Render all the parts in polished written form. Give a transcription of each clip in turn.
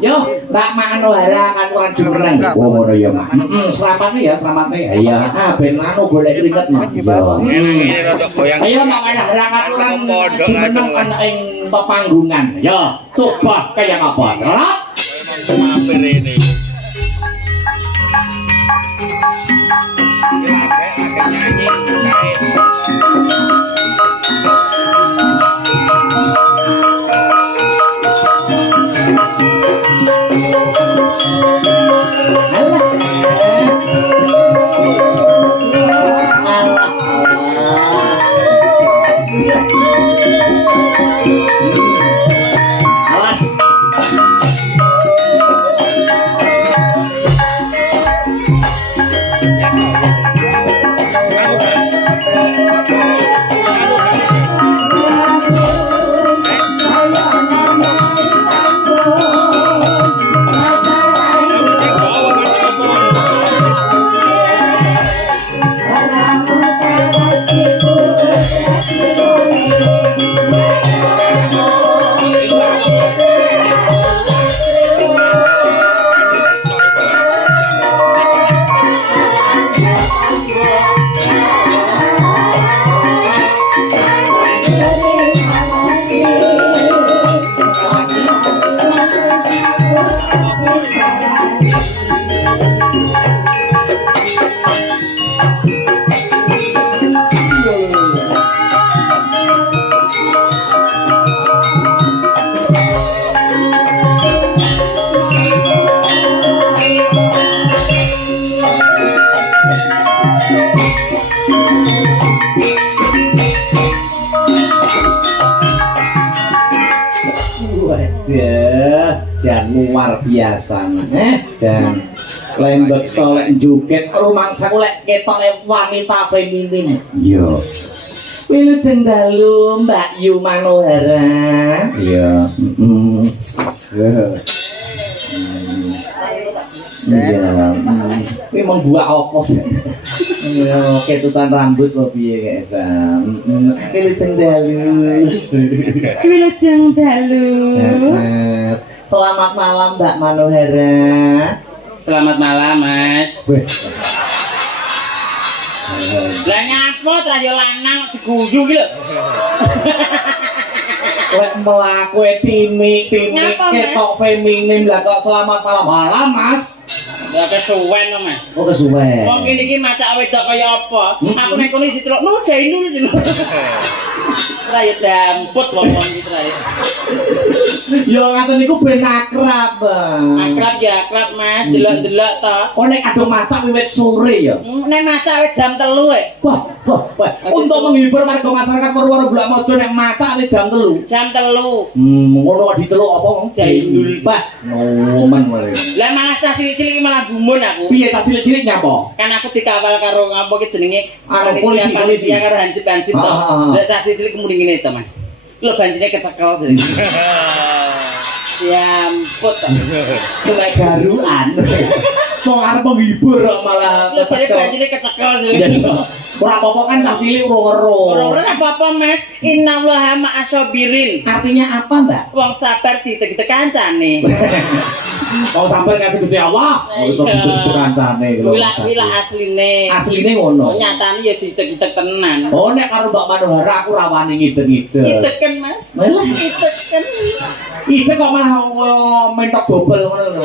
Yo, Mbak Manohara kan kurang jumeneng. Oh ngono ya, Mak. Selamat ya, selamat ya. Iya, ben anu golek keringet, Mak. Ayo Mbak Manohara kan kurang jumeneng ana ing pepanggungan. Yo, coba kaya apa? Terus Hampir ini. Jan luar biasa Jan lembek solek joget rumangsa lek ketone wanita feminin yo wilujeng dalu Mbak Yu Manohara iya iya kuwi mong buak apa ya ketutan rambut kok piye guys wilujeng dalu Selamat malam Mbak Manohara. Selamat malam Mas. Lah nyapa tra yo lanang diguyu ki lho. Lek mlaku timik-timik ketok feminin lah kok selamat malam. Malam Mas. Ya kesuwen to Mas. Oh kesuwen. Wong kene iki macak wedok kaya apa? Aku nek kono diceluk nu jainul sih. Ra yo damput wong iki tra. Yo ngaten niku ben akrab, Bang. Akrab ya akrab Mas, delok-delok to. Oh nek kadung macak wiwit sore ya. Nek macak wis jam 3 Wah. Untuk menghibur warga masyarakat Purworejo Blakmojo nek macak jam 3. Jam 3. Ngono kok diteluk apa wong jaindul. Bah, nomen wae. Lah malah cah cilik-cilik malah gumun aku. Piye cah cilik-cilik nyapa? Kan aku dikawal karo ngapa ki jenenge polisi karo hansip-hansip to. Lah cah cilik kemudian ngene to, Mas. Lho banjine kecekel jenenge. Ya ampun. Mulai garuan. Mau arep menghibur kok malah kecekel. Banjine kecekel jenenge. Ora apa-apa kan cah cilik uro-uro. Ora apa-apa, Mas. Innallaha ma'asabirin. Artinya apa, Mbak? Wong sabar ditek-tek kancane. Mau sampai kasih Gusti Allah. Iso ditek kancane lho. Wila asline. Asline ngono. Nyatane ya ditek-ditek tenan. Oh nek karo Mbak Manohara aku ra wani ngidek-ngidek. Ngideken, Mas. Malah ngideken. Ide kok malah mentok dobel ngono lho.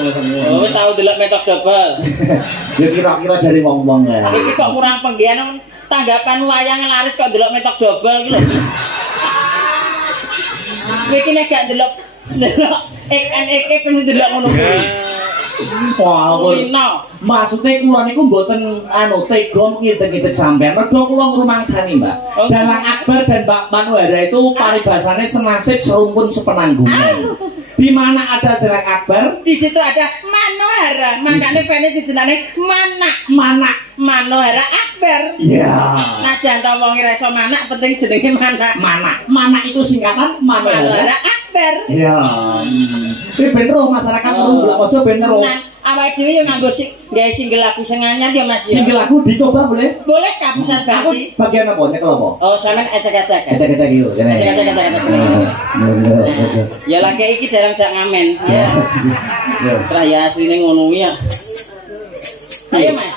Oh, tau delok mentok dobel. Ya kira-kira jare wong-wong ya. Iki kok kurang penggian tanggapan wayang laris kok delok mentok dobel iki lho. Iki nek gak delok ek delok ngono kuwi. Wah, maksudnya kula niku mboten tega ngidek-ngidek sampean. Mergo kula ngrumangsani, Mbak. Dalang Akbar dan Mbak Manohara itu paribasane senasib serumpun sepenanggungan. Di mana ada Dalang Akbar, di situ ada Manohara. Makanya fans dijenenge Manak Manohara Akbar. Iya. Najan ta wong ora iso manak, penting jenenge Manak. Manak itu singkatan Manohara Akbar. Iya. Ini bener masyarakat Blakmojo bener. awake dhewe yo nganggo gawe single lagu sing anyar ya Mas ya. Single lagu dicoba boleh? Boleh kapusan Aku basi. bagian apa? Nyekel apa? Oh, sampean ecek-ecek. Ecek-ecek gitu. Ya lagi iki dalam sak ngamen. Ya. Raya asline ngono ya. Ayo Mas.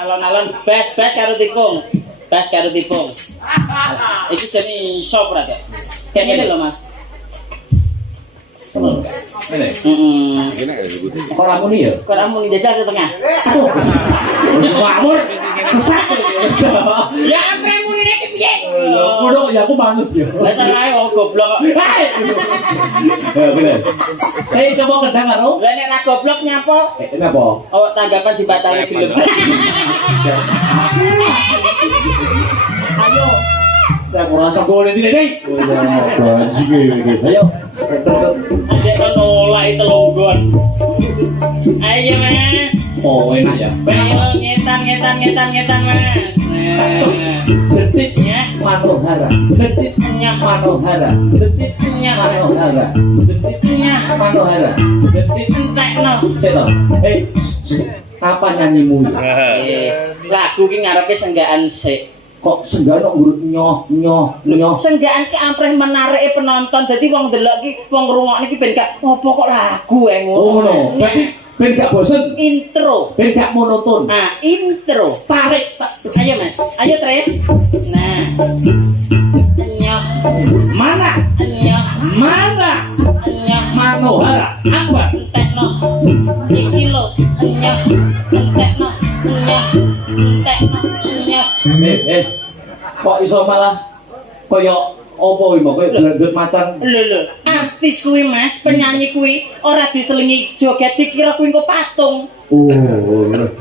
Alon-alon bas karo tipung. Bas karo tipung. Iki jane iso ora kek. Kayak ngene lho Mas. Ini. Kok ramuni ya? Kok ramu ni jajal setengah. Ngawur. Sesat. Ya ramu ni nek piye? Kodok ya aku manut ya. Lah salah kok goblok kok. Bener. Coba kendang karo. Lah nek ra goblok nyapa? Ini apa? Awak tanggapan dibatali gelem. Ayo. Aku rasa boleh tidak deh. Ayo. Adek nolak itu longgon. Ayo Mas. Oh enak ya. Ayo ngetan Mas. Detik Ya. Manohara. Detiknya Manohara. detiknya Manohara. detiknya Manohara. detik entekno. Ceto. Apa nyanyimu? Lagu ki ngarepe senggaan sik. Kok senggano ngurut nyoh. Senggaan ki ampreh menarike penonton. Dadi wong delok ki wong ngrungokne ki ben gak apa kok lagu ae ngono. Oh ngono. Berarti ben gak bosen, Intro. ben gak monoton. Nah, intro. Tarik. Ayo Mas. Ayo Tris. Nah. Nyoh. Mana? Nyoh. Mana? Nyoh. Manohara. Apa? Entekno. Iki lho. Nyoh. Entekno. Nyoh. Entekno. Nyoh. Kok iso malah koyo opo iki kok blandut macan. Lho, artis kuwi Mas, penyanyi kuwi ora diselingi joget dikira kuwi engko patung. Oh.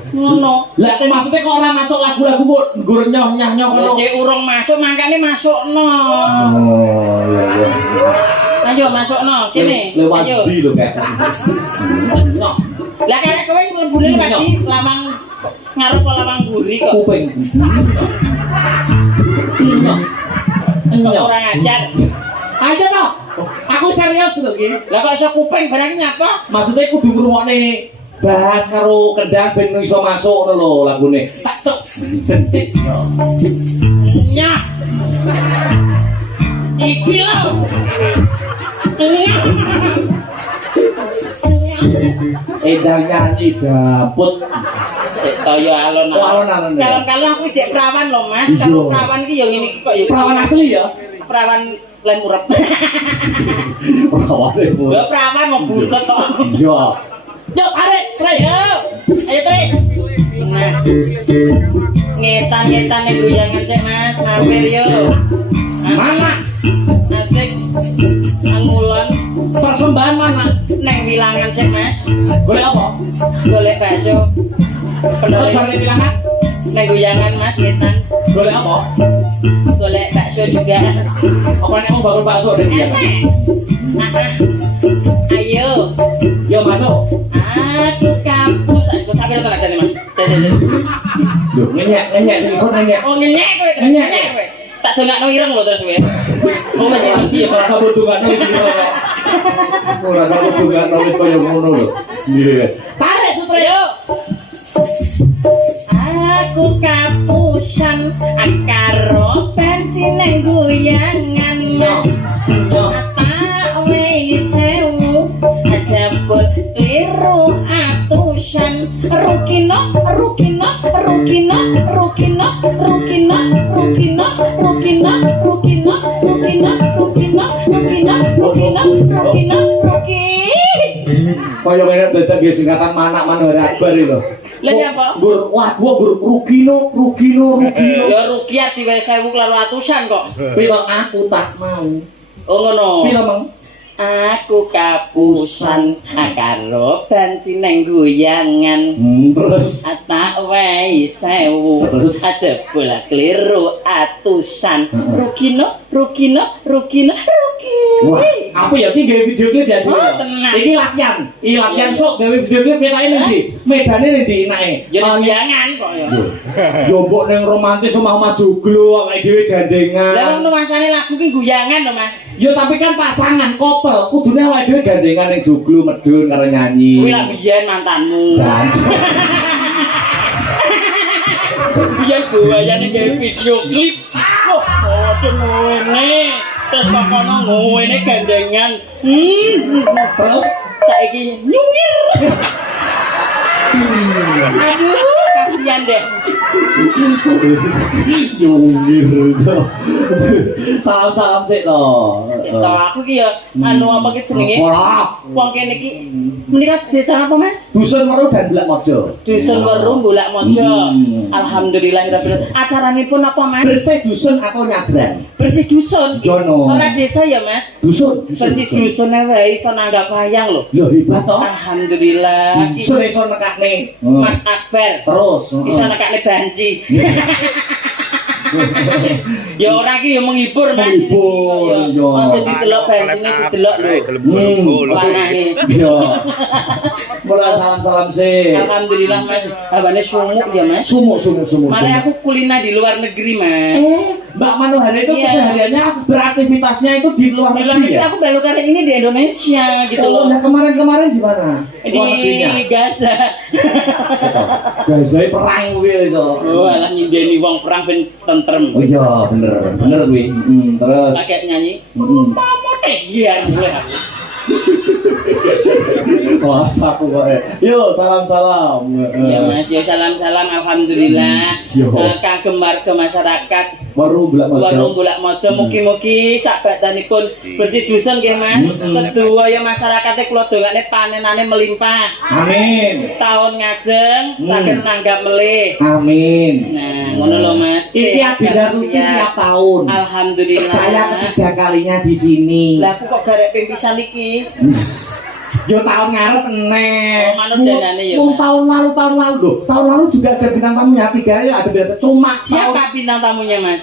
Ngono. Lah maksudnya kok ora masuk lagu-lagu kok nggur nyoh-nyoh ngono. Cek urung masuk mangkane masukno. Oh, iya. Ayo masukno kene. Lewat Ayo. di lho kayak. No. Lah karek kowe mlebune tadi lawang ngarep lawang guri kok. Kuping. Ora ngajar. Ayo no. Aku serius lho iki. Lah kok iso kuping barang nyapa? Maksudnya kudu ngrungokne bahas karo kendang ben iso masuk ngono lho lagune. Tak tuk. Detik. Nyak. Iki lho. Nyak. Edang nyanyi dapet. Sik toyo alon. Oh, alon-alon. Kalon-kalon aku jek prawan lho Mas. Iya. Kalau prawan iki ya ngene iki kok ya. Perawan asli ya? Prawan lem urep. Perawan itu. Ya prawan mau butet kok. Iya. Yuk tarik, Tris. Ayo Tris. Nah. Ngetan-ngetan ning goyangan sik Mas, mampir yo. Mana? Asik. Angulon Persembahan mana? neng wilangan sik Mas. Golek apa? Golek bakso. Terus balik bilangan? Neng goyangan Mas ngetan. Golek apa? Golek bakso juga. Apa nek mau bangun bakso dan dia? Ayo. Yo masuk. Aduh kampus. Aku sambil tenaga nih Mas. Duh, ngenyek sing kok ngenyek. Oh ngenyek kowe, ngenyek kowe. Tak dongakno ireng lho terus kowe. Oh masih lagi ya. Rasa butuhan wis ngono. Ora rasa butuhan wis koyo ngono lho. Iya. Tarik Sutriyo. Aku kapusan karo bensin nang goyangan Mas. Tak wis sewu jebul liru atusan rukina Kaya merek dadak nggih singkatan manak Manohara Akbar lho. Lah nyapa? Gur lagu gur rugino. Ya rukiat diwe 1000 karo atusan kok. Piro aku tak mau. Oh ngono. Piro meng? Aku kapusan karo bensin nang goyangan. Terus Tak wae 1000 Terus? jebul kliru atusan rugina Rukina. Wah, apa ya iki gawe video klip ya? Oh, tenang. Iki latihan. Iki latihan sok gawe video klip ketake ndi? Medane ndi enake? Ya jangan kok ya. Yo mbok ning romantis omah-omah joglo awake dhewe gandengan. Lah wong nuansane lagu ki guyangan lho, Mas. Yo tapi kan pasangan couple kudune awake dhewe gandengan ning joglo medun karo nyanyi. Kuwi lak biyen mantanmu. Jan. Biyen buayane gawe video klip. Oh, ngene. Terus kono ngene gandengan. Terus Saiki nyungir. Aduh, kasihan deh. nyungir. Salam-salam sik to. Cita aku ki ya anu apa ki jenenge? Ora. Wong kene ki menika desa apa, Mas? Dusun Weru dan Bulakmojo. Dusun Weru Bulakmojo. Alhamdulillahirabbil alamin. Acaranipun apa, Mas? Bersih dusun atau nyabrang? Bersih dusun. Jono. Ora desa ya, Mas? Dusun. Bersih dusun wae iso nanggap wayang lho. Lho hebat toh. Alhamdulillah. Dusun iso nekakne. Mas Akbar. Terus. Iso nekakne banci. Ya ora ki ya menghibur, Mas. Menghibur, ya. Aja didelok bancine didelok lho. Lanange. Iya. Mula salam-salam sih. Alhamdulillah, Mas. Abane sumuk ya, Mas. Sumuk. Mari aku kulina di luar negeri, Mas. Mbak Manohara itu Iya. kesehariannya beraktivitasnya itu di luar Di luar negeri negeri ya? aku baru kali ini di Indonesia gitu Oh, loh. nah kemarin di mana? Luar negerinya. Di Gaza. Gaza perang kuwi itu. Oh, alah nyindeni wong perang ben tentrem. Oh iya, bener kuwi. Terus. Pakai nyanyi. Mm-mm. Mama tegian boleh aku. Wah, aku kok. Yo, salam-salam. Ya Mas, ya salam-salam alhamdulillah. Yo. Kagem warga masyarakat Baru Bulakmojo. Warung Bulakmojo mugi-mugi sak badanipun bersih dusun nggih Mas. Sedaya masyarakate kula dongakne panenane melimpah. Amin. Tahun ngajeng saged nanggap melih. Amin. Nah, ngono lho Mas. Ini agenda rutin tiap tahun. Alhamdulillah. Saya ketiga kalinya di sini. Lah aku kok garek ping pisan iki. Yo tahun ngarep eneh. Oh, manut danane ya, Mung Mas. tahun lalu loh. Tahun lalu juga ada bintang tamunya tiga ya ada bintang cuma Siapa bintang tamunya Mas?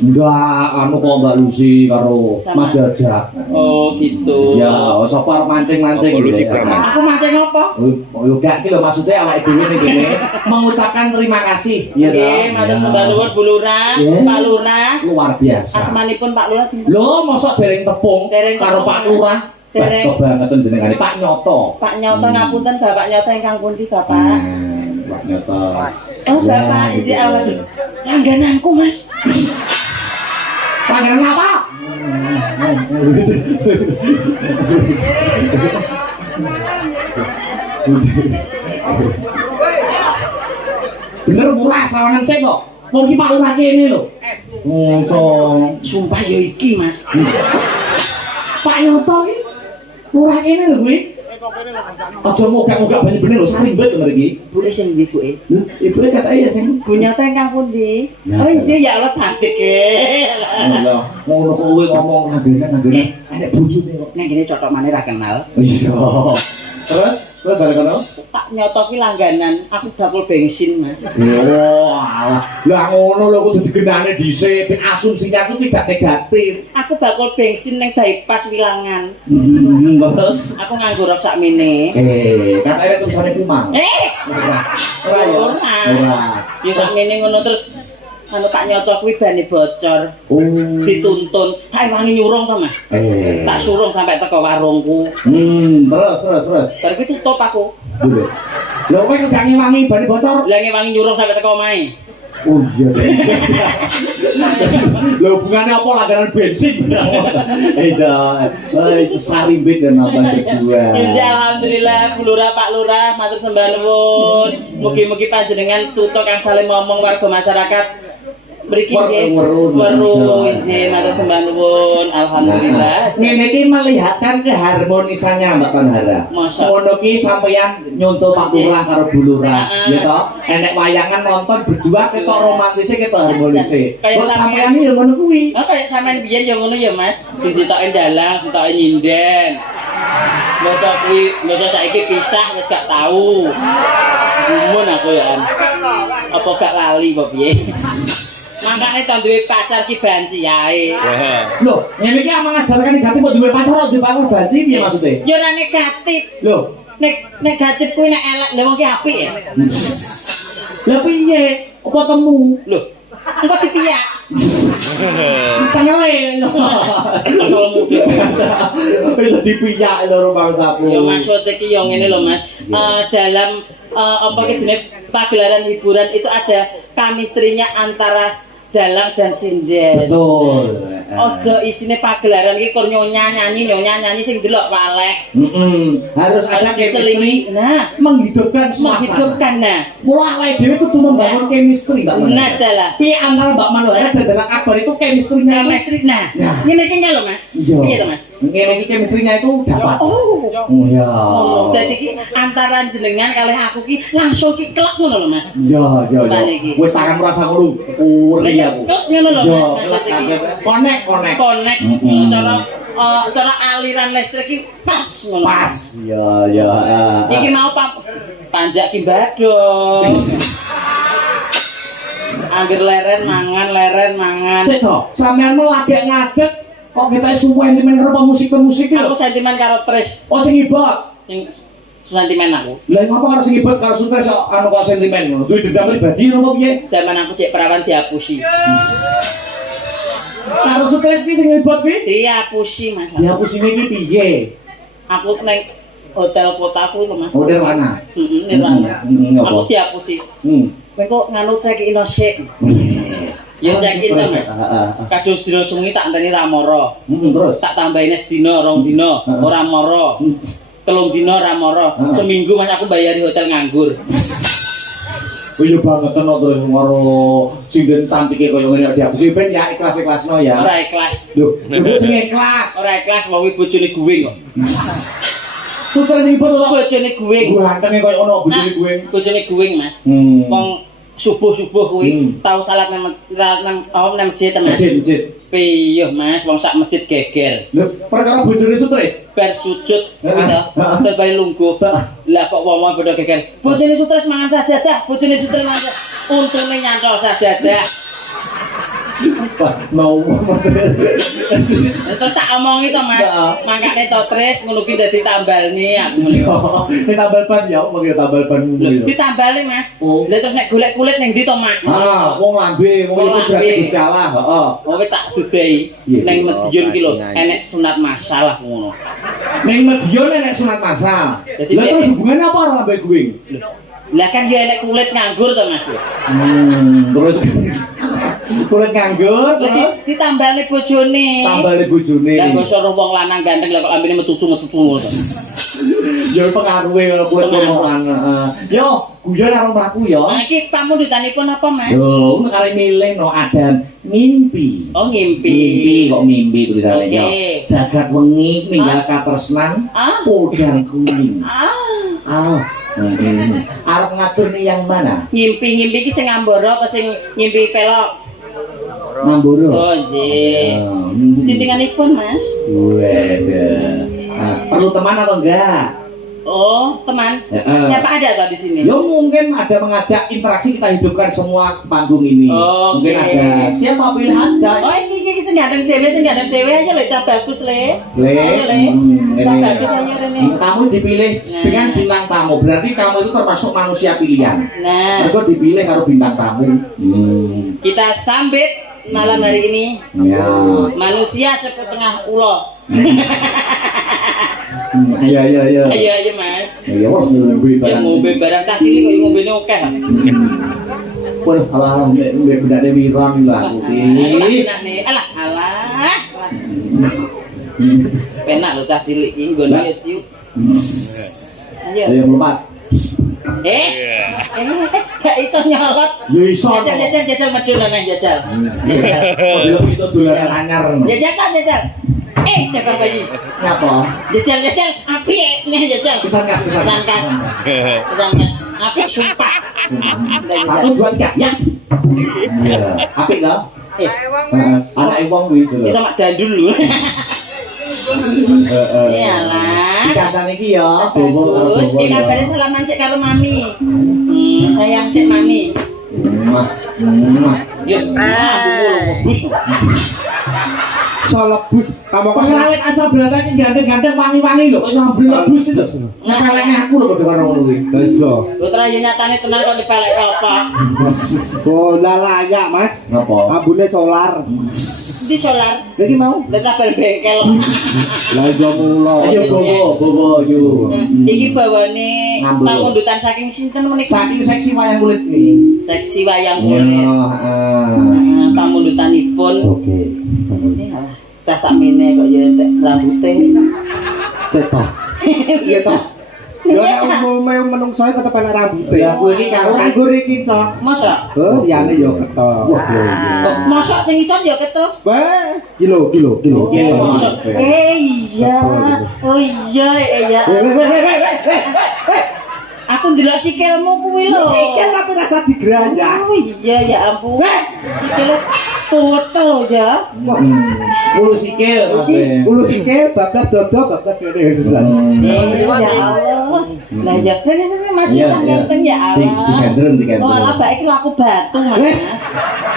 Enggak, anu kok Mbak Lucy karo Sama. Mas Jajak. Oh gitu. Ya, sapa arep mancing-mancing Apa Lucy ya. Kraman? Aku mancing apa? Oh, gak ki lho maksudnya awake dhewe ning kene mengucapkan terima kasih. Iya Nggih, matur sembah nuwun Bu Lurah, Ya. Pak Lurah. Luar biasa. Asmanipun Pak Lurah sinten? Lho, mosok dereng tepung Dereng karo tepung. Pak Lurah. Dereng. Baik banget jenengane Pak Nyoto. Pak Nyoto ngapunten Bapak Nyoto ingkang pundi Bapak? Pak Nyoto. Oh Bapak, gitu. ini awal langgananku Mas. Langganan apa? Bener murah sawangan sik kok. Wong ki Pak Lurah kene lho. Sumpah ya iki Mas. Pak Nyoto iki murah kene lho kuwi. Aja mogak-mogak banyu bener lho saring bet ngono iki. Bude sing ndi Bu? Lho, ibuke katanya ya sing Bu Nyoto ingkang pundi? Ya, Oh iya ya Allah cantik ngono kuwi ngomong langganan enek bojone kok. Nang kene cocok maneh ra kenal. Iya. Terus balik kono? Pak Nyoto ki langganan, aku bakul bensin Mas. Yo, alah. Lah ngono lho kudu digenane dhisik, ben asumsinya aku tidak negatif. Aku bakul bensin ning bypass Wilangan. Terus Aku nganggo rok sakmene. katanya tulisannya Puma. Ora ya. Ora. Ya sakmene ngono terus anu Pak Nyoto kuwi bane bocor, Oh. dituntun. Tak wangi nyurung to, Mas. Tak surung sampai teko warungku. Terus. Bar kuwi tutup aku. Dulu. Lho kowe kok gak ngewangi ban bocor? Lah ngewangi nyurung sampai teko omahe. Oh iya. Lho hubungannya apa langganan bensin? Iya. Itu sarimbit dan apa kedua. Insyaallah alhamdulillah Bu Lurah Pak Lurah matur sembah nuwun. Mugi-mugi panjenengan tutuk kang saling ngomong warga masyarakat. Mriki nggih. Weru insyaallah matur sembah nuwun. Alhamdulillah. Ngene iki melihatkan keharmonisannya Mbak Panhara. Masa. Ngono ki sampeyan nyontoh Pak Lurah karo Bu Lurah, ya toh. Enek wayangan nonton berdua ketok romantisnya ketok harmonisnya. Kayak Kok sampeyan. sampeyan iki ya ngono kuwi. Oh kayak sampean biyen ya ngono ya Mas. Sing sitoke dalang, sitoke nyinden. Masa saiki pisah wis gak tahu. Gumun aku ya. Apa gak lali apa piye? Mangkane to duwe pacar ki banci ae. Loh, ngene iki amang ngajarkan negatif kok duwe pacar kok duwe pacar banci piye maksude? Ya ora negatif. Loh, Negatif kuwi nek elek lha wong ki apik ya. lah piye? Apa temu? Lho, engko dipiyak. Tangale. Kalau mudik. Bisa dipiyak lho bangsaku. Ya maksud iki ya ngene lho Mas. Dalam apa ki jenenge pagelaran hiburan itu ada chemistry-nya antara dalang dan sinden. Betul. Ojo isine pagelaran iki kur nyonya nyanyi sing delok walek. Harus ada chemistry. Nah, menghidupkan suasana. menghidupkan nah. Mulai awake dhewe kudu membangun chemistry, Mbak Manohara. Nah, dalah. Piye antara Mbak Manohara dan dalang aktor itu chemistry-nya itu? Chemistry nah. Ngene iki lho Mas. Iya. Piye to Mas? Ngene iki chemistry-nya itu dapat. Oh. Oh ya. Oh, dadi iki antara jenengan kalih aku ki langsung ki klek ngono lho Mas. Iya. Wis tangan merasa ngono. Uri aku. Klek ngono lho Yo, Mas. konek. Connect cara aliran listrik ki pas ngono. Pas. Iya. Iki mau panjak ki badong. Angger leren mangan. Sik to, sampean mau lagek ngadeg kok kita suwe sentimen karo pemusik-pemusik iki Aku lho. sentimen karo Tris. Oh sing ibot. Sing sentimen aku. Lah ngapa karo sing ibot karo stres anu kok sentimen ngono? Duwe dendam pribadi ngono piye? Zaman aku cek perawan dihapusi. Karo stres ki sing ibot ki? Dihapusi Mas. Dihapusine iki piye? Aku neng hotel kotaku lho Mas. Oh, Nirwana. Nirwana. Ngapa? Aku dihapusi. Kowe kok nganu cek in sik. Ya cek in to Mas. Kadung sedina sungi tak enteni ra mara. Terus Tak tambahin sedina, 2 dina, ora mara. 3 dina ra mara. Seminggu Mas aku bayari hotel nganggur. oh iya banget kok terus karo sinden tantike koyo ngene dihapusi ben ya ikhlas-ikhlasno ya. Ora ikhlas. Lho, sing ikhlas. Ora ikhlas wong iki bojone guwing kok. Stres sing ibot kok Bojone guwing. gantenge koyo ngono bojone gue. Bojone guwing Mas. Wong subuh-subuh kuwi tau salat nang masjid Mas. Masjid. Piyuh Mas, wong sak masjid geger. Lho, perkara bojone stres. Bar sujud kuwi to. Terus bali lungguh. Lah kok wong-wong padha geger. Bojone stres mangan sajadah, bojone stres mangan. Untune nyantol sajadah. Mau. Terus tak omongi to Mas. Mangkane to Tris ngono ki dadi tambalne aku ngono. Nek tambal ban ya, apa ya tambal ban kuwi. Ditambale Mas. Oh. Lah terus nek golek kulit ning ndi to Mak? Wong lambe, wong iku berarti Gusti Allah, heeh. Oh wis tak dudahi ning Medion ki lho, enek sunat masalah ngono. Ning Medion enek sunat masal. Jadi Lah terus hubungannya apa karo lambe kuwi? Lah kan ya enek kulit nganggur to Mas. Terus kulit nganggur terus Dadi ditambale bojone. tambale bojone. Lah basa wong lanang ganteng lah kok lambene mecucu ngono. Ya pengaruhe karo kulit ngonoan. Yo, guyon karo mlaku ya. Nah iki pamundutanipun apa Mas? Yo, kali milih no ada mimpi. Oh ngimpi. Mimpi kok mimpi tulisane ya. Oke. Jagat wengi ninggal katresnan podang kuning. Arep ngatur nih yang mana? Ngimpi iki sing ngambara apa sing ngimpi pelok? Ngamboro. Oh nggih. Titinganipun Mas. Waduh. Perlu teman atau enggak? Oh, teman. Siapa ada toh di sini? Ya mungkin ada mengajak interaksi kita hidupkan semua panggung ini. Oke. Mungkin ada siapa pilih aja. Oh iki sing gandeng dhewe aja lho, cah bagus le. Le. Ayo le. Cah bagus ayo rene. Kamu dipilih dengan bintang tamu. Berarti kamu itu termasuk manusia pilihan. Nah, Mereka dipilih karo bintang tamu. kita sambit malam hari ini Ya. manusia setengah ulo. Ayo. Ayo Mas. Ya wis ngombe Ya barang. ngombe barang cah cilik kok ngombene akeh. Wah, alah nek bedane wira iki lho aku iki. Alah. Penak lho cah cilik iki nggone ya ciuk. Ayo. Ayo mlumpat. Gak iso nyolot. Ya iso. Jajal medul nang jajal. Kalau itu dolanan anyar. Jajal. Cakar bayi. Ngapa? Jajal apik nih jajal. Kesan kas. Apik sumpah. 1 2 3 ya. Iya. Apik lah. Anak wong kuwi lho. Iso mak dandul lho. Iyalah. Dikatan iki ya, Terus iki kabare salaman sik karo mami. Sayang sik mami. Ya, bus. Solebus kamu kok Pengrawit asal belakang ganteng-ganteng wangi-wangi lho, kok sambil lebus itu. Nyepeleknya aku lho padha karo ngono kuwi. wis lho. Lho tra yo nyatane tenan kok nyepelek apa? Bola layak, Mas. Napa? Ambune solar. Di solar. Lagi mau? Lah tabel bengkel. Lah yo mulo. Ayo bobo yo. Iki bawane Ngambul. pangundutan saking sinten menika? Saking seksi wayang kulit iki. Seksi wayang Iya, kulit. heeh. Pamundutanipun. Oke. Cah sakmene kok ya entek rambuté. Seto. Iya toh. Yo nek umume menungso tetep ana rambute. Ya aku iki karo nganggur iki toh. Masa? Oh, liyane yo ketok. Kok mosok sing iso ya ketuh? Wah, kilo. Mosok. Iya. Oh iya, iya. Aku ndelok sikilmu kuwi lho. Sikil tapi rasa digeranjak. Oh iya ya ampun. Sikile foto ya. Ulu sikil Iki ulu sikil bablas dodo bablas ngene susan. Ya Allah. Lah ya bener maju Iya, tak iya. ganteng ya Allah. Digandrung. Oh alah bae iki laku batu Mas.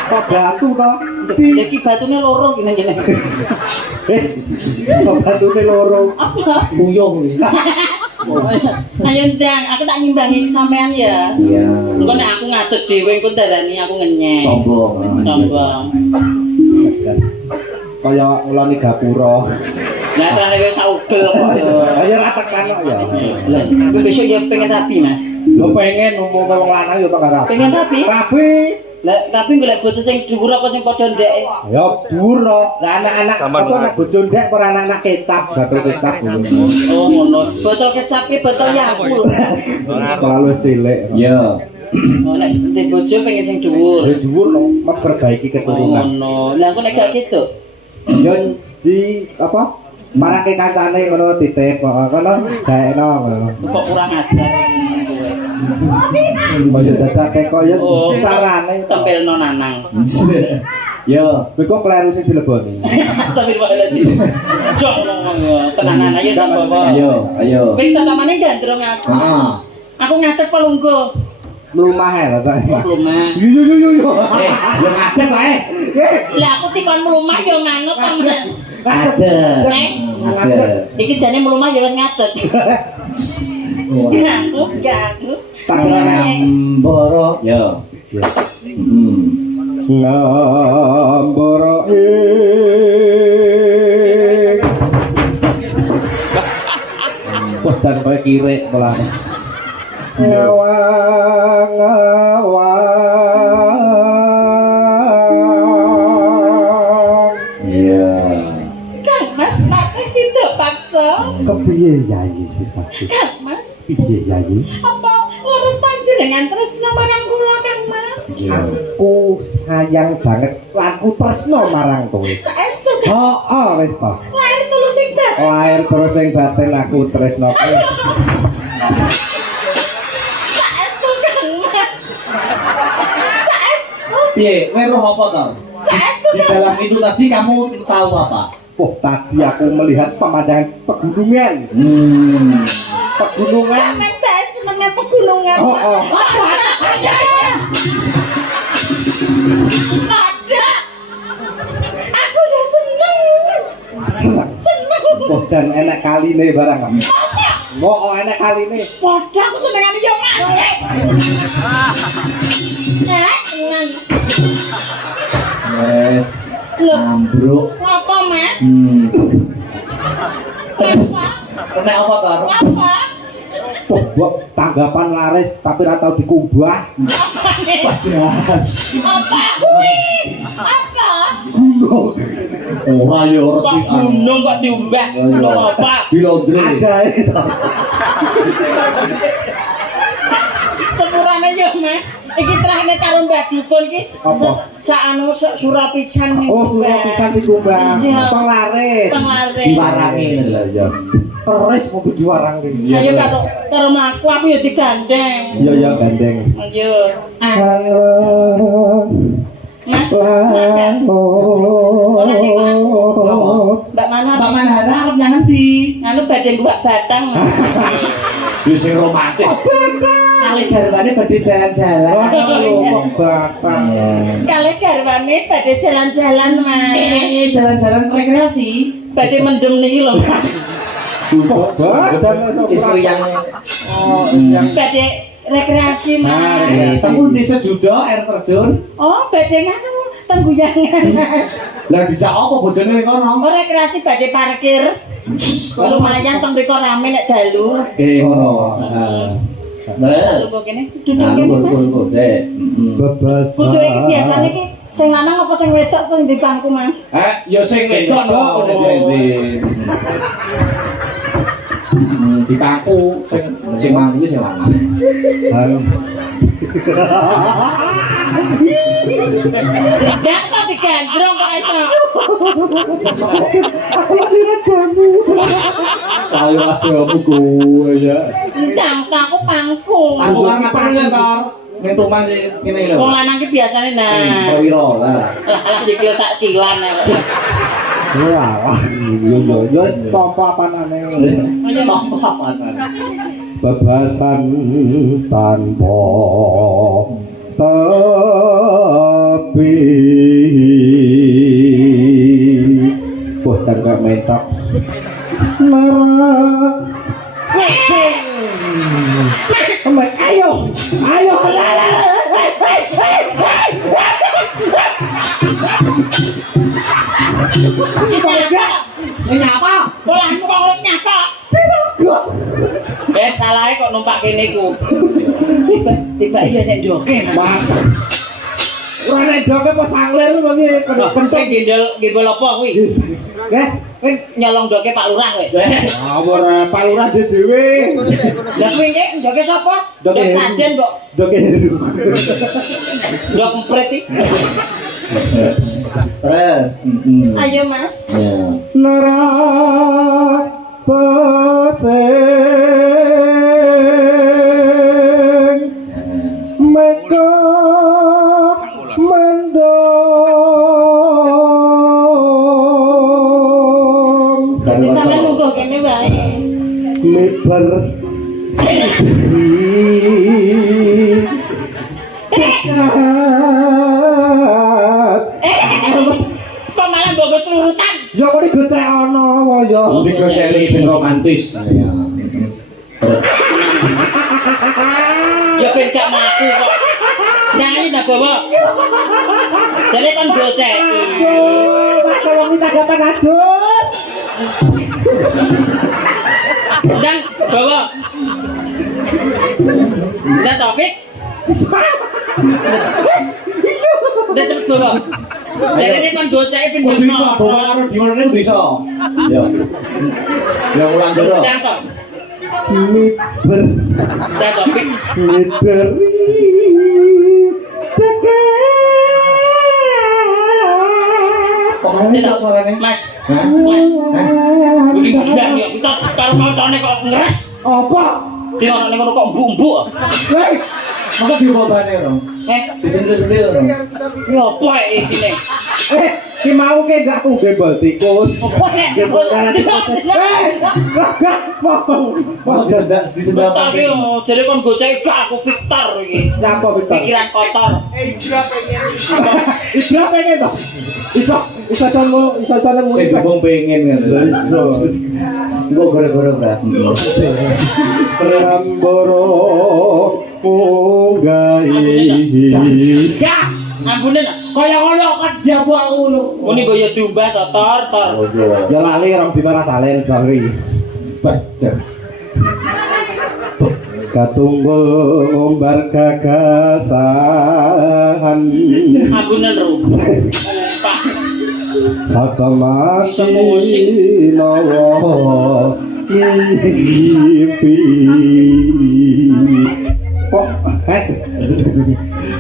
Kok batu toh? Ya ki batune loro ki nang kene. Kok batune loro. Uyuh kuwi. Ayo ndang, aku tak ngimbangi sampean ya. Iya. Engko nek aku ngadeg dhewe engko darani aku ngenyek. Sombong. Sombong. Kaya ulane gapura. Lah terane wis saugel kok ya. Ayo ra tekan kok ya. Lah, kowe besok ya pengen rapi, Mas. Yo pengen umume wong lanang yo kok ora. Pengen rapi? Rapi. Lah, tapi golek bojo sing dhuwur apa sing padha ndeke? Ya buro. Lah anak-anak apa anak bojo ndek ora anak-anak kecap, gatel kecap. Oh, ngono. Botol kecap ki botol Yakult. Terlalu cilik. Iya. Oh, nek ndek bojo pengen sing dhuwur. Ya dhuwur no, memperbaiki Oh, keturunan. ngono. Lah aku nek gak gitu. Yo di apa? Marake kancane ngono titip ngono gaekno ngono. Kok kurang ajar. Bojo dadake koyo Oh, carane tempelno nanang. Yo. kowe kok kleru sing dileboni. Astagfirullahaladzim. Jok ngomong ya, tenanan ayo tak bawa. Ayo. Ping tatamane gandrung aku. Heeh. Aku nyatet pelungguh. Lumah lho ta. Lumah. Yo. Yo ngadeg ae. Lah aku tikon melumah yo manut to. Adeg. Iki jane melumah yo wis ngadeg. Aku. Ngamboro. Yo. Ngambara Wajan kaya kirek malah. Ngawang. Iya. Kang Mas, nate sido paksa. Kepiye yayi sifate? Kang Mas, Piye yayi? apa leres panjenengan tresno marang kula Kang Mas? Aku sayang banget laku tresno marang kowe. Saestu Heeh, wis to. lahir tulus sing batin. Lahir terus sing batin aku tresno kowe. Saestu Kang Mas. Saestu. Piye, kowe roh apa to? Saestu Di dalam itu tadi kamu tahu apa? Oh, tadi aku melihat pemandangan pegunungan. Pegunungan. Sampeyan bae senenge pegunungan. Oh. Ada. Aku ya seneng. Seneng. Seneng. Oh, jan enak kaline barang. Oh, enak kaline. Padha aku senengane yo mancing. Seneng. Wes. Ambruk. Ngapa, Mas? Ngapa? Kena apa to? Ngapa? Oh, buat tanggapan laris tapi ora tau dikumbah. Apa kuwi? Apa? Gunung. Oh, ayo Kok resik. gunung kok diumbah? Gunung apa? Bilondre. Ada itu. Sepurane yo, Mas. Iki terakhir karo Mbak Dukun iki Apa? sakanu surapisan nih. Oh, surat pisan dikumbah. Iya. Penglaris. Penglaris. Diwarangi lho ya. Teris mau diwarang iki. Ayo karo mlaku aku ya digandeng. Iya, gandeng. Ayo. Halo. Mas. Mbak Mbak Manhara Manhara arep nyang endi? anu badhe buak batang. Mas. Wis sing romantis. Kali garwane badhe jalan-jalan. Kok batang. Kali garwane badhe jalan-jalan, Mas. Jalan-jalan rekreasi. Badhe mendem niki lho. Istri yang Badhe rekreasi, Mas. temu di sejudo air terjun. Oh, badhe nganu tengguyangan, Mas. Lah dijak apa bojone kono? Oh, rekreasi badhe parkir. Lumayan teng mriko rame nek dalu. Oke, ngono. Dalu kok kene. Duduk kene, Mas. Bebasan. Kudu iki biasane iki sing lanang apa sing wedok sing di bangku, Mas? Ya sing wedok no. Di kaku sing mangku sing lanang. Dak kok digandrong kok iso. Saya aja buku ya. Ndang aku pangku. Aku kan ngapain ya, Tor? Ngentuman kene lho. Wong lanang ki biasane nah. Prawira lah. Lah sikil sak kilan ya. Wah, yo tompo apanane. Bebasan tanpa tapi bocah gak mentok ayo Nyapa? Polanmu kok ngelem nyapa? Salahe kok numpak kene ku. Tiba iya nek njoke, Mas. ora nek doke apa sangler kok piye Penting gendol apa kuwi? nggih Kuwi nyolong doke Pak Lurah kowe. ora Pak Lurah dhewe Lah kuwi nggih njoke sapa? Ndok Ndok sajen kok. doke Ndok empret iki. Terus. Ayo, Mas. Ya. nara peseng meka mendong Dadi sampeyan lunga kene wae. lebar Kok malah mbok slurutan? ya kok digocek ana waya Digoceli ben romantis. Ya. Ya ben gak maku kok. Nyanyi ta bawa. Jadi kan goceki. masa wong iki tak dapat ajut Dan bawa. Dan Taufik. Dan cepet bawa. Jadi ini kan goceki ben Kok bisa bawa karo dimene bisa. Ya. Ya ulang dulu. Dan Taufik. liber Dan Taufik. liberi Pokoknya tak suaranya. Mas. Hah? Mas. Hah? Begini gudang ya. Kita karo kancane kok ngeres. apa Dia ana ning ngono kok mbuk-mbuk. weh Maka diobane dong. Disendil-sendil dong. Ya apa isine? si mau ke gak aku gebel tikus Apa nek? Mau jendak disendal Tapi jadi kon gocek gak aku Victor iki. nyapa Victor Pikiran kotor. Ibra pengen toh iso conmu Sing dukung pengen kan. Iso. Engko gara-gara berat. Ramboro unggahi Gak, ambune nak. Kaya ngono kan jabu aku lho. Muni boyo diumbah to tor. ya lali orang dimana salin sorry Bajar. katunggul ngombar gagasan Ambune ru. Pak. sakamati Bisa musik. nawa ngimpi kok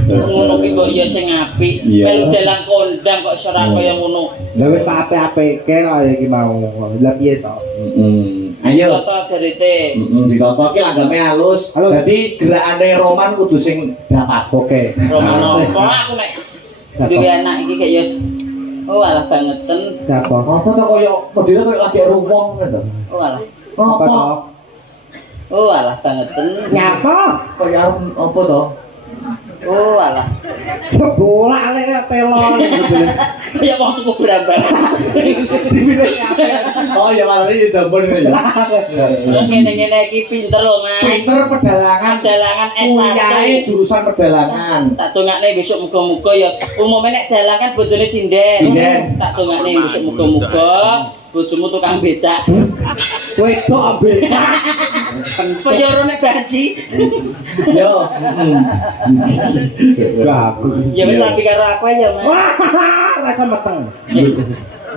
Ngono ki kok ya sing apik. Iya. Melu dalang kondang kok iso ra kaya ngono. lha wis tak apik-apike kok iki mau lha piye to Ayo. Toto cerite. Ditoto ki langgame halus. Halus. Dadi gerakane roman kudu sing dapat. oke Romano. Kok aku nek duwe anak iki kayak ya oh alah bangeten. siapa Apa to koyo modele koyo lagi rumong ngono to. Oh alah. apa to Oh alah bangeten. Nyapa? Kaya apa to? Oh alah. Sebolak lek telon. Kaya wong tuku brambang. Oh ya malah ini jambon ya. Ngene-ngene iki pinter lho, Mas. Pinter pedalangan. Pedalangan S1. Kuliahe jurusan pedalangan. Tak tungakne besok muga-muga ya umume nek dalangan bojone sinden. Sinden. Tak tungakne besok muga-muga bojomu tukang becak. Wedok ambek. Penyoro nek gaji. Yo. Bagus. Ya wis rapi karo aku ya, Mas. Wah, rasa meteng.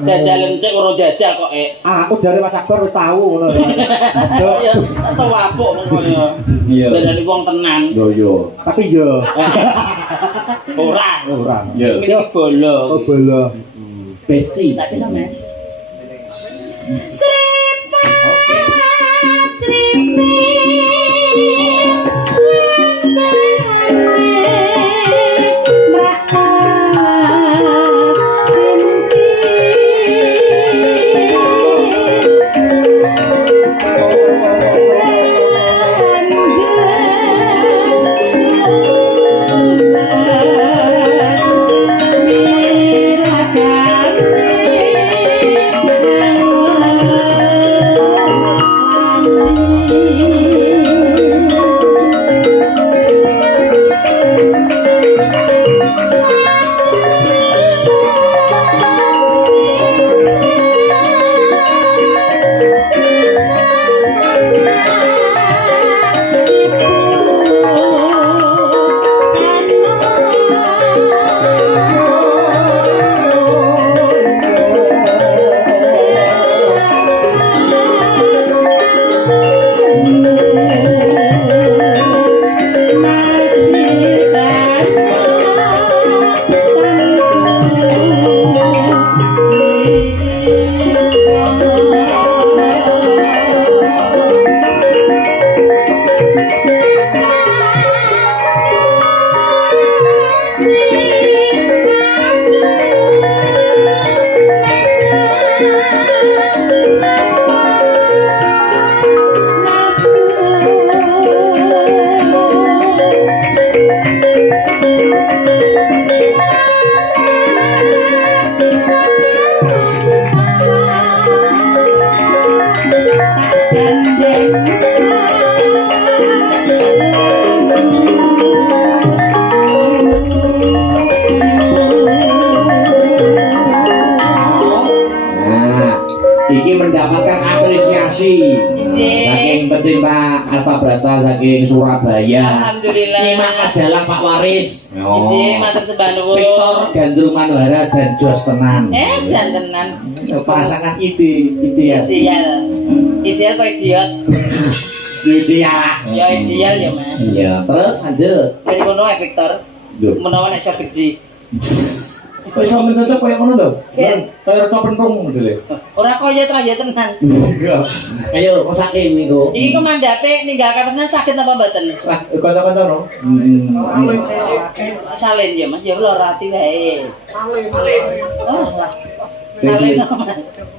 Jajalan cek urung jajal kok Aku jare Mas Akbar wis tahu ngono. Ya tau apuk ngono. Iya. Dari wong tenan. Yo. Tapi yo Ora. ora. Yo. Iki bolo. Oh bola. Besti. Tak kena, Mas. Mendapatkan apresiasi saking pecinta Astabrata saking Surabaya. Alhamdulillah. Nyimak Mas Dalang Pak Waris. Iji matur sembah nuwun. Victor Gandrung Manuhara dan Jos Tenan. Jantenan. Pasangan ideal. Ideal kok idiot. Ideal. Ya ideal ya, Mas. Iya, terus lanjut. Dari kono Victor. Loh. Menawa nek Syafik Ji. Kok iso mencoba koyo ngono lho? Kaya reca pentung modele. Ora kaya traya tenan. Ayo mesake niku. Iki komandape ninggalkan tenan sakit apa mboten? Kanca-kanca no. Salin ya, Mas. Ya ora ati wae. Salin. Oh, Salin.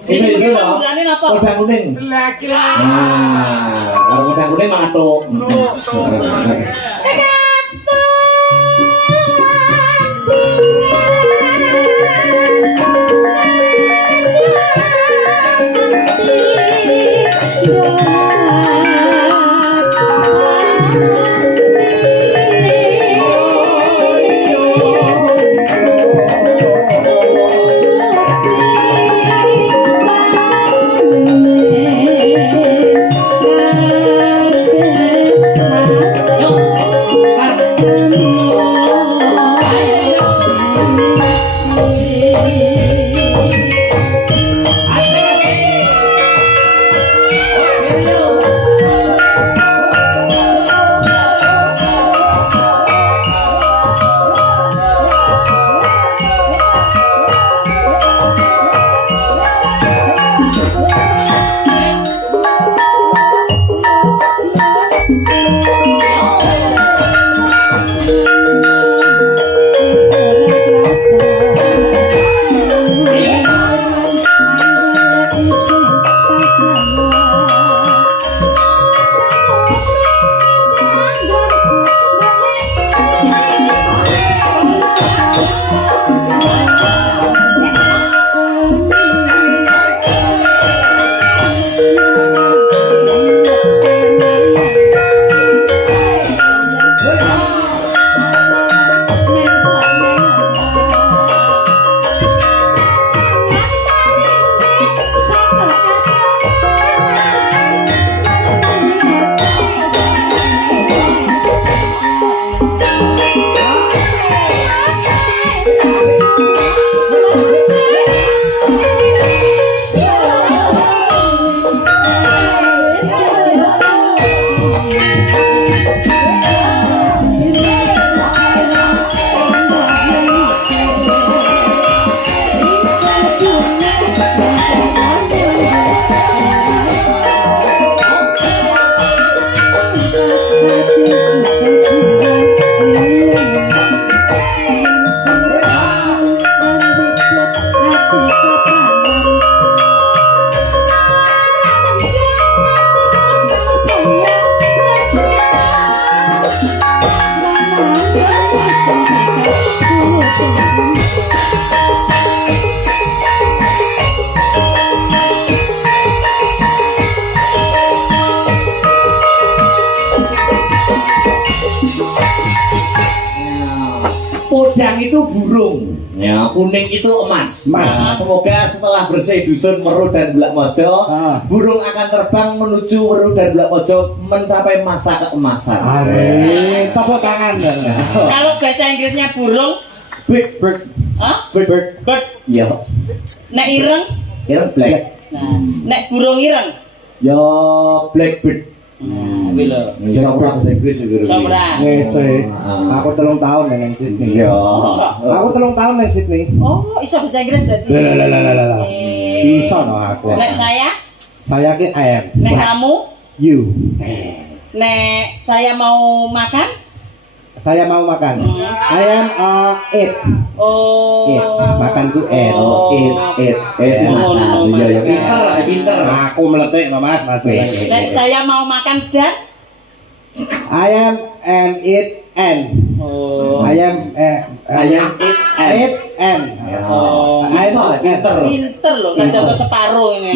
Ini iki panggunane napa? Kodang kuning. Nah, karo kodang kuning mangatuk. Podang itu burung, ya kuning itu emas. Nah, semoga setelah bersih dusun Weruh dan Bulak Mojo, burung akan terbang menuju Weruh dan Bulak Mojo mencapai masa keemasan. Amin. Tepuk tangan dong. Kalau bahasa Inggrisnya burung, Bird. hah? Bird. Bird. Ya, Nek ireng, ireng black. nah, nek burung ireng. Ya blackbird. Nah, kuwi lho. Bisa bahasa Inggris juga. Somra. Ngece. Aku 3 tahun nang Sydney. Iya. Aku 3 tahun nang Sydney. Oh, iso bahasa Inggris berarti. Lah. Iso no aku. Nek Saya ki I am. nek kamu, You. nek saya mau makan, Saya mau makan. I am eat. oh. Eat. Makan ku eat. Oh, it. Oh, Iya, ya pinter. Aku meletik no Mas. Nek saya mau makan dan, I am and eat and. oh. I am eat and. Oh. Bisa, pinter. Pinter loh, kan jatuh separuh ini.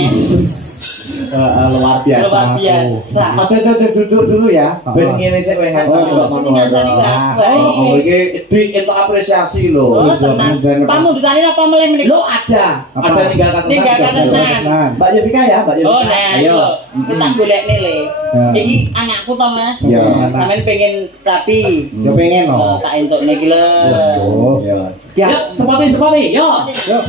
Luar biasa. Luar biasa. Aja duduk dulu ya. Ben ngene sik kowe ngancani kok ngono. Ini ngancani Mbak. Oh, iki itu apresiasi lho. Oh, tenang. Pamu ditani apa meleh meniki? Lo ada ninggalkan pesan. Ninggalkan pesan. Mbak Yevika ya, Mbak Yevika. Oh, nah, Ayo. kita golekne le. Ya. Iki anakku to, Mas. Ya. Sampeyan pengen rapi. Yo pengen no. Tak entukne iki lho. Oh. Ya. Ya. Yuk, sepati. Yo. Yo.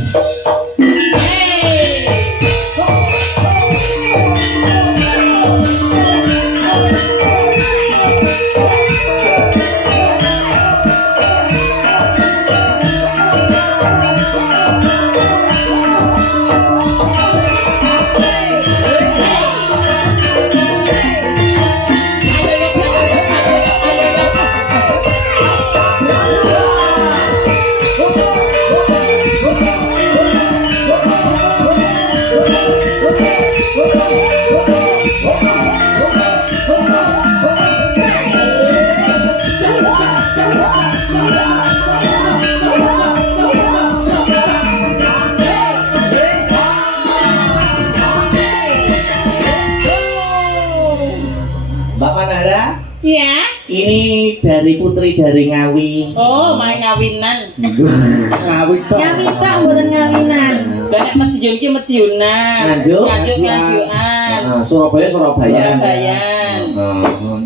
Mbak Manara, Iya. ini dari putri dari Ngawi. Oh, main ngawinan. Ngawit tok. Ngawin tok mboten ngawinan. Banyak medyun ki medyunan. Nganjuk? Ngajukan. Surabaya. Surabayan.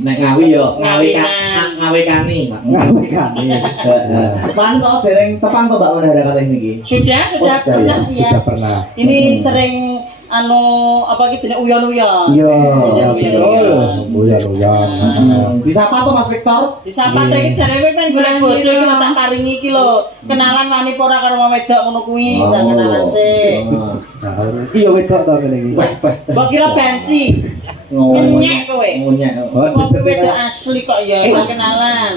Nek Ngawi yo Ngawinan. Ngawi kami. Ngawit kami. Pan kok dereng tepan to Mbak Manara kalih niki? Sudah Oh, sudah pernah ya? ya. Sudah pernah. Ini sering apa gitu jenenge uyon-uyon. Iya. Uyon-uyon. Disapa tuh Mas Victor. Disapa ta iki jarene kan golek bojo iki lho tak paringi iki lho. Kenalan wani apa ora karo wong wedok ngono kuwi, tak kenalan sik. Iya wedok to ngene iki. Weh. Mbok kira benci. Ngenyek kowe. Ngunyek. Kowe wedok asli kok ya, tak kenalan.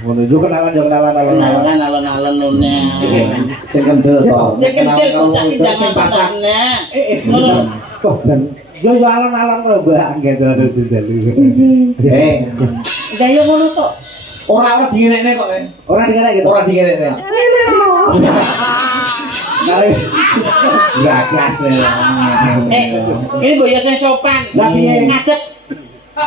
Ngono yo kenalan Kenalan alon-alon nune. Sing kendel to. Sing kendel bocah ki jangan patahna. Ngono. Kok dan yo alon-alon kok mbak gitu dalu. Lah yo ngono kok. Ora dingenekne kok. Ora dikira gitu. Ora dingenekne. Kare Gagas ya. Ini mbok yo sing sopan. Lah piye? Ngadeg.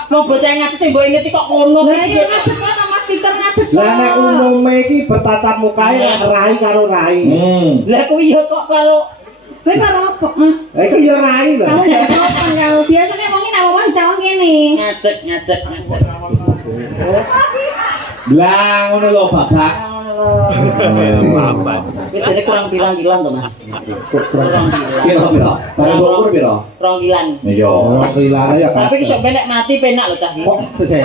Mau bocah ngadeg sing mbok ingeti kok ngono. Lah iya ngadeg kok Mas Victor ngadeg. Lah nek umume iki bertatap muka rai karo rai. Lah kuwi yo kok kalau Kowe karo apa? Lah iki yo rai lho. Kamu ndak sopan kamu. Biasanya wong ini apa cawang kene. ngadeg. Lah ngono lho Bapak. Wis jane kurang pirang-pirang to, Mas. Kurang pirang. Piro? Barang ukur piro? Rong kilan. Iya. Ora kelilane ya Tapi iso benek mati penak lho cah iki. Kok sesek.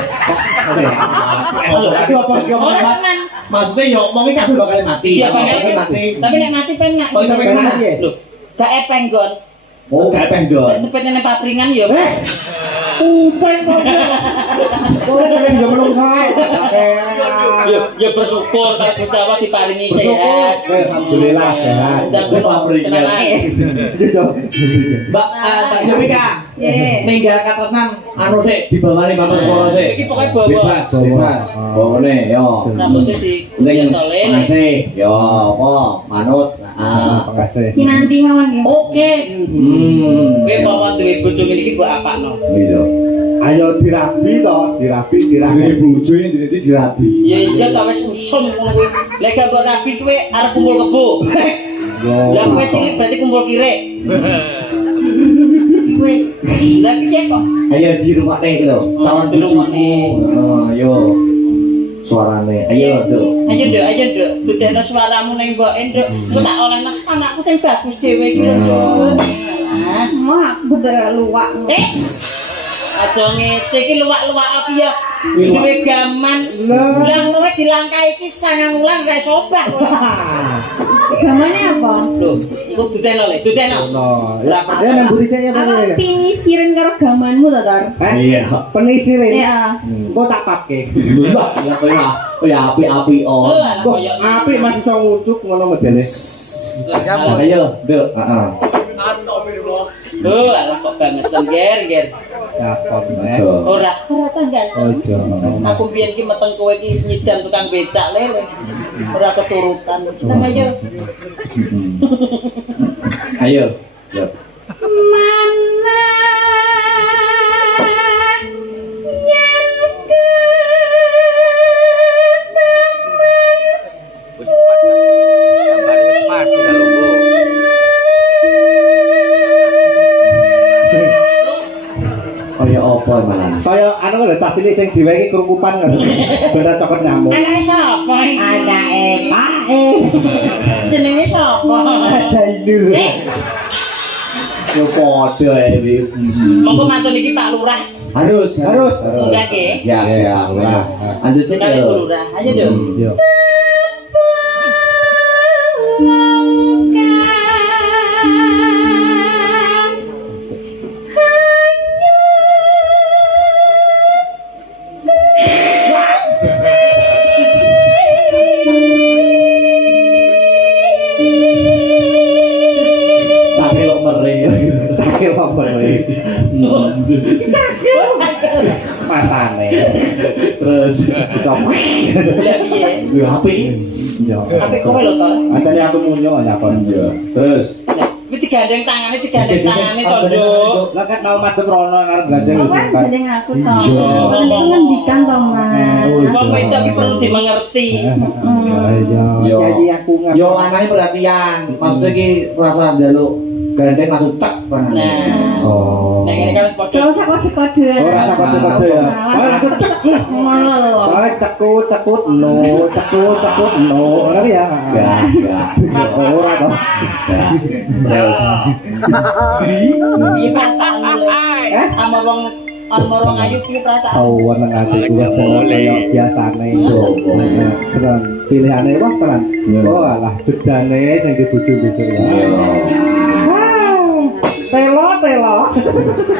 Tapi apa Ora tenan. maksudnya yo omongin kabeh bakal mati. Iya, Bakal bakal mati. Tapi nek mati penak. Kok sampe Penak piye? Lho, gak epeng gon. Oh, gak pendon. Cepet nang papringan ya. Kucing kok. Kowe kene yo menungso. Ya bersyukur kalau Gusti Allah diparingi sehat. Alhamdulillah sehat. Dan Papringan. Mbak Yovika. Ye. Ninggal katesan anu sik dibawani Bapak Solo sik. Iki pokoke bawa. Bebas. Bawane yo. Rambutnya di Ning tole. ngasih yo apa manut. Makasih. Kinanti mawon nggih. Oke. Kowe mau duwe bojo ngene iki mbok apakno? Gitu. Ayo dirabi to, dirabi. Dene bojo ndene dirabi. Ya iya ta wis usum ngono kuwi. Lek gak mbok rapi kowe arep kumpul kebo. Lah kowe cilik berarti kumpul kirek. Kowe lah piye kok? Ayo di rumah teh lho. Calon Di rumah teh. Ayo. Suarane. Ayo, Duk. Ayo nduk, dudene suaramu ning mboke nduk. Engko tak olehna anakku sing bagus dhewe iki lho. Nduk. Wah, bener luwak. Aja ngece iki luwak-luwak apa ya? Duwe gaman. Lah kowe dilangkai iki 9 wulan ra iso obah. Gamane apa? Lho, engko dudene le, dudene. Ora apa. Ya nang buri saya Apa apa pinisirin karo gamanmu to, Tar? Iya. Penisir ini. Iya. Kok tak pakai. Lah, ya api-api Oh, oh. anak Kok koyo api masih iso ngucuk ngono modele. Ayo, Duk. Heeh. Oh, alah kok banget ger. Kapok nek. Ora tanggal. Ojo. Aku biyen ki meteng kowe ki nyijan tukang becak lele. Ora keturutan. Nang ayo. Ayo. Yo. Mana yang Wis pas kan. Gambar wis pas tinggal nunggu. Kaya apa malah? Kaya anu lho cah cilik sing diwehi kerukupan kan. Bener cokot nyamuk. Anake sapa? Anake Pae. Jenenge sapa? Jailur. Yo padha iki. Monggo mantun iki Pak Lurah. Harus. Munggah nggih. Ya. Lanjut sik Kali yo. Lurah. Ayo, Duk. Yo. Tapi lo mere. Cakil apa kowe? Matane. Terus Cok. Lah piye? yo api. Yo. Apik kowe lho, Tor. Antene aku munyo nyapon. Yo. Terus Wis digandeng tangane to, Duk. Lah kan mau madhep rono karo gandeng. Oh, kan gandeng aku to. Iya. Kan itu ngendikan to, Mas. Wong wedok iki perlu dimengerti. Yo. Jadi aku ngap. yo lanang perhatian. Maksudnya ki rasa njaluk gandeng langsung cek banget. Nah. Oh. Nek ngene kan wis padha. Gak usah kode-kodean. Ora usah kode-kode ya. Nah, langsung cek. Ngono lho. Oh, cekut no, cekut no. Ora ya. Enggak. Ora toh. Terus Piye perasaanmu? Ama wong ayu piye perasaan? Sawan nang atiku kaya biasane. Terus pilihane wah tenan. Oh alah bejane sing dibujuk besok ya. Telo.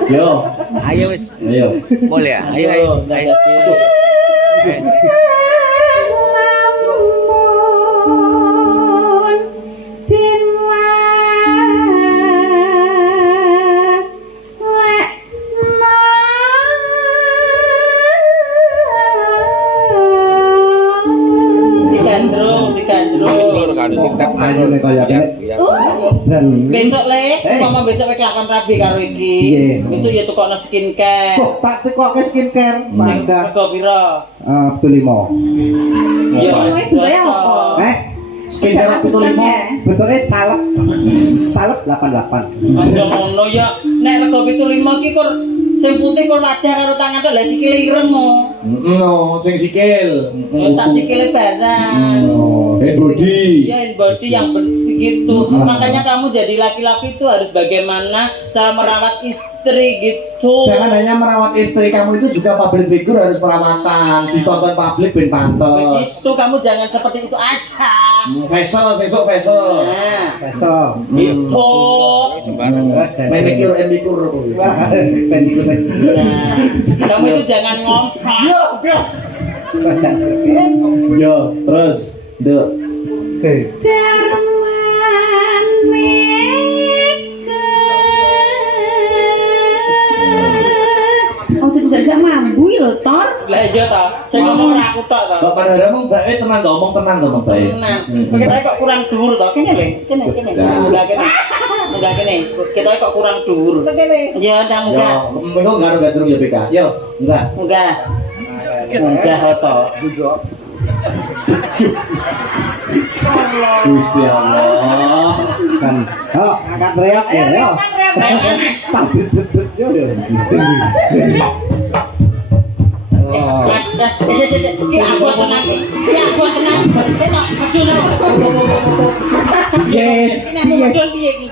yo. Ayo wis. Ayo. Boleh ya? Ayo. Lamun bin Digandrung. Kan TikTok Ayo nek kaya kene. Dan Besok le, mama besok kowe kelakon rabi karo iki. Iya. Besok ya tukokno skincare. kok tak tekoke skincare mangga. Rego pira? Pelimo. Yo, Wis ya apa? Skincare itu 5. Bentuknya salep. Salep 88. Aja ngono ya. Nek rego 75 ki kur sing putih kur wajah karo tangan tok lha sikile ireng mo. No, sing sikil. Sak sikile barang. Oh, body. Iya, body yang bersih gitu. Makanya kamu jadi laki-laki itu harus bagaimana cara merawat istri gitu. Jangan hanya merawat istri kamu, itu juga public figure harus perawatan, ditonton publik ben pantes. Begitu, kamu jangan seperti itu aja. Facial, facial. Nah, Besok. gitu. Manicure and pedicure. Nah, kamu itu jangan ngomong. Yo, terus, dek. Darman oh itu tidak mampu lho Tor. Lah iya ta, sing ngomong ora aku tok ta. Mbak Pandara mong bae tenang gak omong tenang to bae. Tenang. Kita kok kurang dhuwur to. Kene lho, kene. Enggak kene. Enggak kene. Kita kok kurang dhuwur. Kene. Ya, ndang enggak. Yo, engko enggak ada durung ya BK. Yo, enggak. Enggak. Enggak to. Gusti Allah. Kan. Oh, angkat reok ya. Yo. Yo yo. Oh. Iki aku tenang. Iki aku tenang. Ye. Ini aku modal piye iki?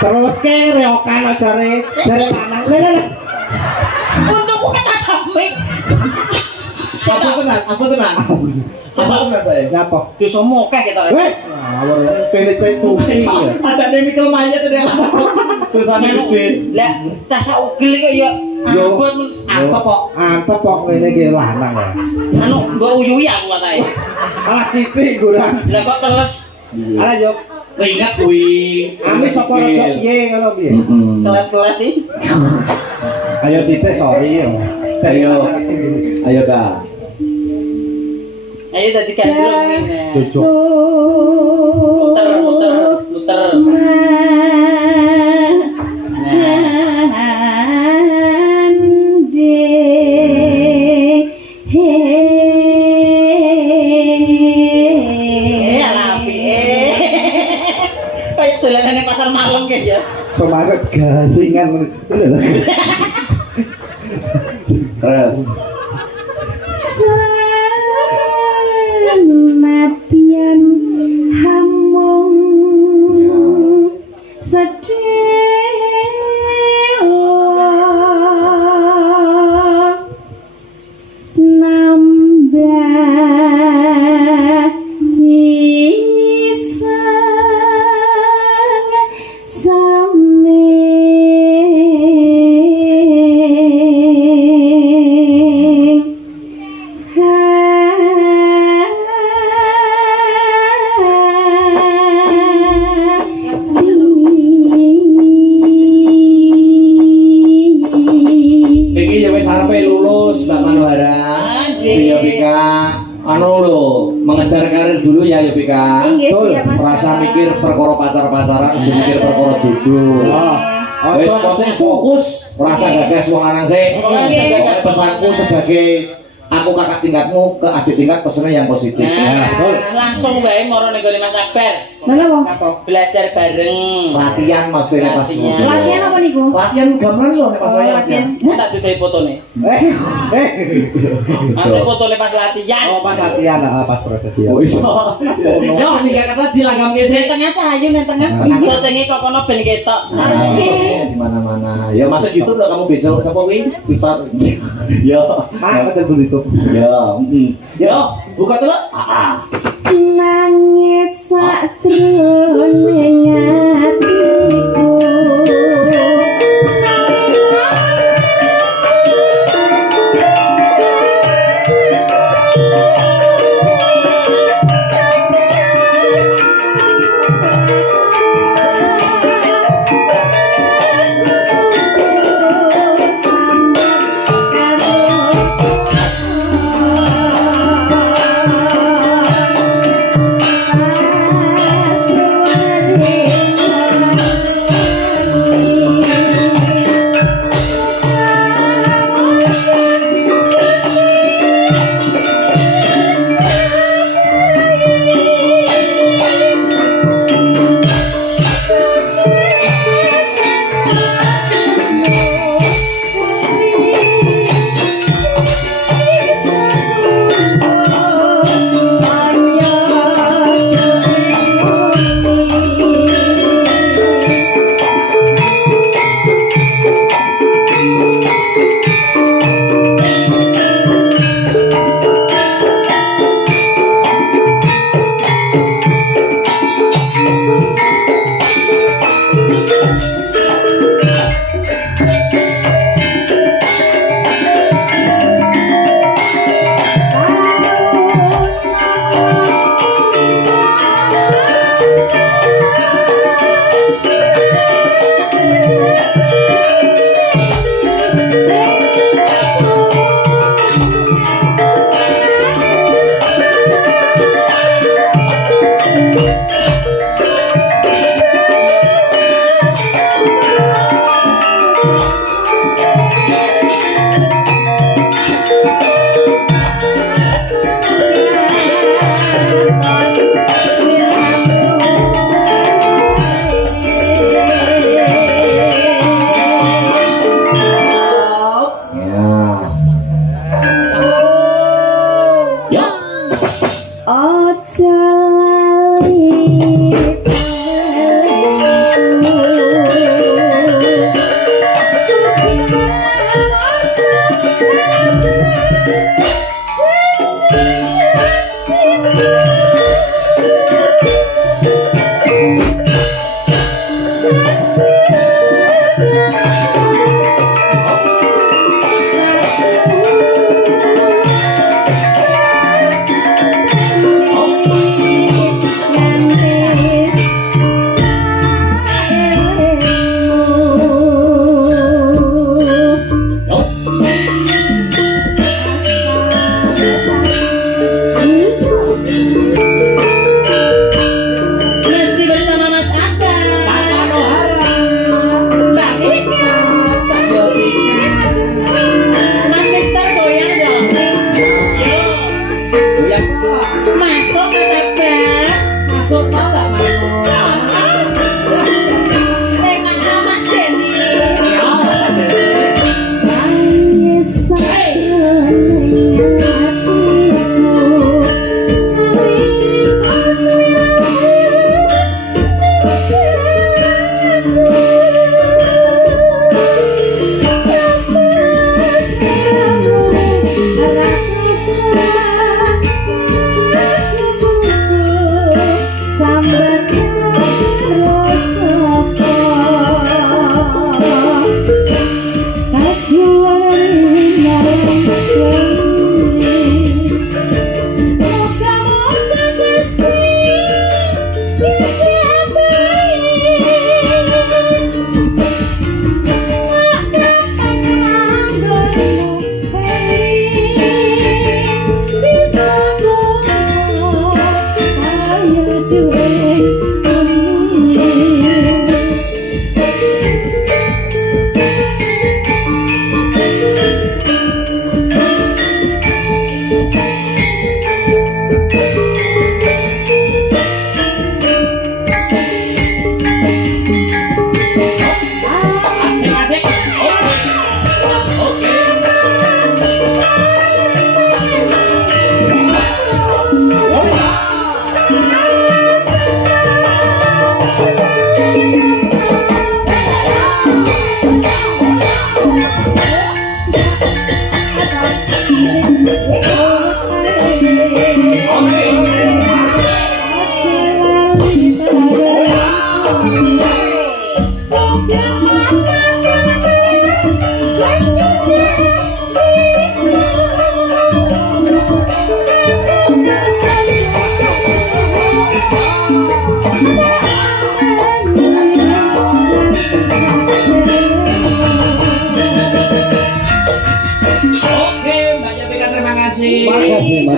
Terus ke reokan ajare dari lanang. Lele. Untukku kan kabeh. Apa tenang? Apa tenang bae? Ngapa? Dosa mokeh kita. Weh, ngawur pilih cek tuh. Ada chemical mayat ada. Dosane gede. Lah, cah ugil kok ya Yo. buat Apa kok? Antep kok ngene iki lanang ya. anu mbok uyuhi aku katae. Alah sithik gurang. Lah kok terus Alah yo. Keringat kuwi. Ami sapa rada piye ngono piye? telat-telat iki. Ayo sithik sorry yo. Ayo. Ayo dah. Ayo dadi gandrung ngene. Cocok. Muter. Kayak dolanane pasar malam kayak ya. Semangat gasingan. Terus. Sematian hamung sedelo nambah isang Iki ya wis arepe lulus Mbak Manuhara. Anjir. Iya Bika. Anu lho, mengejar karir dulu ya Bika. Inggih ya Mas. Rasa mikir perkara pacar-pacaran, aja mikir perkara jodoh. Oh, Wis pokoknya fokus, rasa gagas wong lanang sik. Pokoknya pesanku sebagai aku kakak tingkatmu ke adik tingkat pesennya yang positif. Nah, langsung wae moro ning gone Mas Akbar. Mana wong? Belajar bareng. Latihan Mas Bene pas Latihan. muda. Latihan apa niku? Latihan gamelan lho nek pas Oh, saya latihan. Tak dudai fotone. Ada fotone pas latihan. Oh, pas latihan pas proses dia. Oh iso. Yo tinggal kata dilanggam Nang sik. tengah cahayu nang tengah. Fotone kok kono ben ketok. Di mana-mana. Ya masuk YouTube lo kamu besok sapa kuwi? Pipa. Yo. Mak betul betul. Yo. Yo, buka dulu. Nangis sakjroning atiku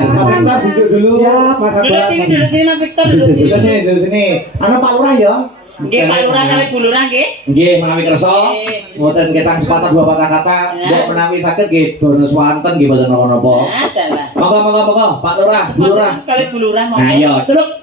Mas Victor duduk dulu. Siap, Mas Duduk Abang. sini, duduk sini Mas Victor, duduk sini. Duduk sini. Anu Pak Lurah ya. Nggih Pak Lurah kali Bu Lurah nggih. Nggih, menawi kersa, Nggih. mboten ketang sepatah dua patah kata, Ya. mbok menawi saged nggih dono swanten nggih mboten napa-napa. Nah, dalah. Monggo, Pak Lurah, Bu Lurah. Kali Bu Lurah mau. Nah, iya, duduk.